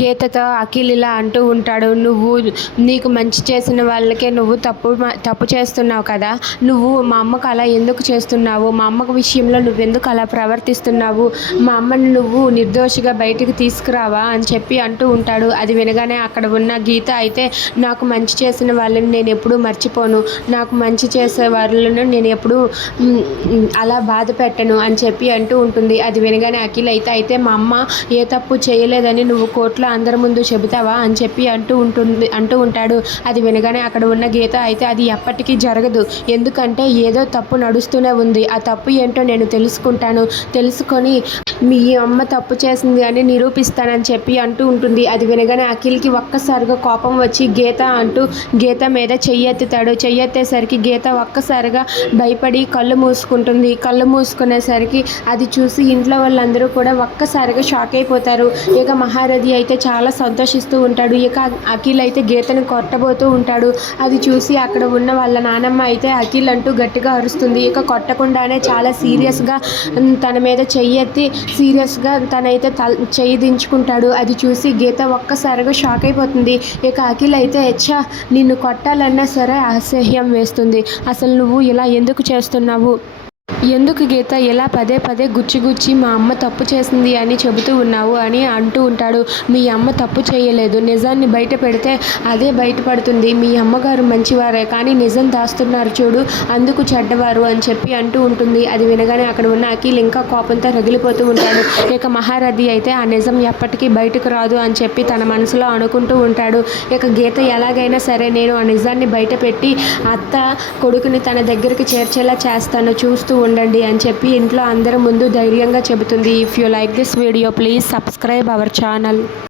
గీతతో అఖిల్ ఇలా అంటూ ఉంటాడు. నువ్వు నీకు మంచి చేసిన వాళ్ళకే నువ్వు తప్పు చేస్తున్నావు కదా, నువ్వు మా అమ్మకు అలా ఎందుకు చేస్తున్నావు, మా అమ్మకు విషయంలో నువ్వెందుకు అలా ప్రవర్తిస్తున్నావు, మా అమ్మని నువ్వు నిర్దోషిగా బయటికి తీసుకురావా అని చెప్పి అంటూ ఉంటాడు. అది వినగానే అక్కడ ఉన్న గీత అయితే నాకు మంచి చేసిన వాళ్ళని నేను ఎప్పుడూ మర్చిపోను, నాకు మంచి చేసే వాళ్ళను నేను ఎప్పుడూ అలా బాధ పెట్టను అని చెప్పి అంటూ ఉంటుంది. అది వినగానే అఖిల్ అయితే మా అమ్మ ఏ తప్పు చేయలేదని నువ్వు కోర్టులో అందరి ముందు చెబుతావా అని చెప్పి అంటూ ఉంటాడు. అది వినగానే అక్కడ ఉన్న గీత అయితే అది ఎప్పటికీ జరగదు, ఎందుకంటే ఏదో తప్పు నడుస్తూనే ఉంది, ఆ తప్పు ఏంటో నేను తెలుసుకొని మీ అమ్మ తప్పు చేసింది అని నిరూపిస్తానని చెప్పి అంటూ ఉంటుంది. అది వినగానే అఖిల్కి ఒక్కసారిగా కోపం వచ్చి గీత మీద చెయ్యెత్తుతాడు. చెయ్యెత్తేసరికి గీత ఒక్కసారిగా భయపడి కళ్ళు మూసుకుంటుంది. కళ్ళు మూసుకునేసరికి అది చూసి ఇంట్లో వాళ్ళందరూ కూడా ఒక్కసారిగా షాక్ అయిపోతారు. ఇక మహారథి అయితే చాలా సంతోషిస్తూ ఉంటాడు. ఇక అఖిల్ అయితే గీతను కొట్టబోతూ ఉంటాడు. అది చూసి అక్కడ ఉన్న వాళ్ళ నానమ్మ అయితే అఖిల్ అంటూ గట్టిగా అరుస్తుంది. ఇక కొట్టకుండానే చాలా సీరియస్గా తన మీద చెయ్యెత్తి సీరియస్గా తనైతే చెయ్యి దించుకుంటాడు. అది చూసి గీత ఒక్కసారిగా షాక్ అయిపోతుంది. ఇక అఖిల్ అయితే నిన్ను కొట్టాలన్నా సరే అసహ్యం వేస్తుంది, అసలు నువ్వు ఇలా ఎందుకు చేస్తున్నావు, ఎందుకు గీత ఇలా పదే పదే గుచ్చి మా అమ్మ తప్పు చేసింది అని చెబుతూ ఉన్నావు అని అంటూ ఉంటాడు. మీ అమ్మ తప్పు చేయలేదు, నిజాన్ని బయట పెడితే అదే బయటపడుతుంది, మీ అమ్మగారు మంచివారే కానీ నిజం దాస్తున్నారు చూడు అందుకు చెడ్డవారు అని చెప్పి అంటూ ఉంటుంది. అది వినగానే అక్కడ ఉన్న అఖిల్ ఇంకా కోపంతో రగిలిపోతూ ఉంటాడు. ఇక మహారథి అయితే ఆ నిజం ఎప్పటికీ బయటకు రాదు అని చెప్పి తన మనసులో అనుకుంటూ ఉంటాడు. ఇక గీత ఎలాగైనా సరే నేను ఆ నిజాన్ని బయట పెట్టి అత్త కొడుకుని తన దగ్గరికి చేర్చేలా చేస్తాను, చూస్తూ ఉండండి అని చెప్పి ఇంట్లో అందరి ముందు ధైర్యంగా చెబుతుంది. If you like this video please subscribe our channel.